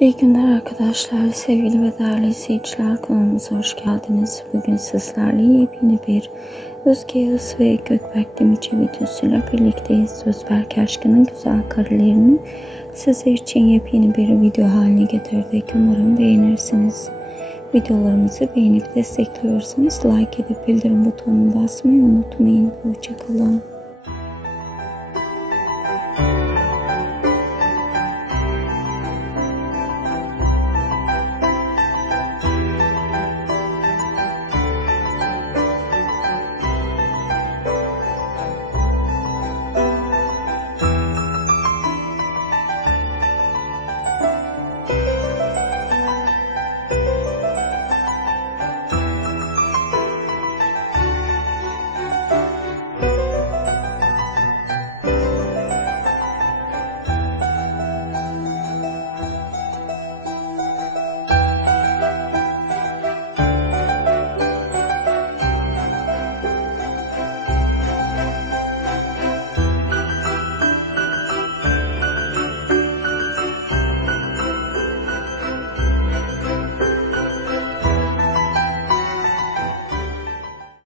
İyi günler arkadaşlar, sevgili ve değerli izleyiciler kanalımıza hoş geldiniz. Bugün sizlerle yepyeni bir Özge Yağız ve Gökberk Demirci videosuyla birlikteyiz. Özberk Aşkı'nın güzel karelerini sizler için yepyeni bir video haline getirdik. Umarım beğenirsiniz. Videolarımızı beğenip destekliyorsanız like edip bildirim butonunu basmayı unutmayın. Hoşçakalın.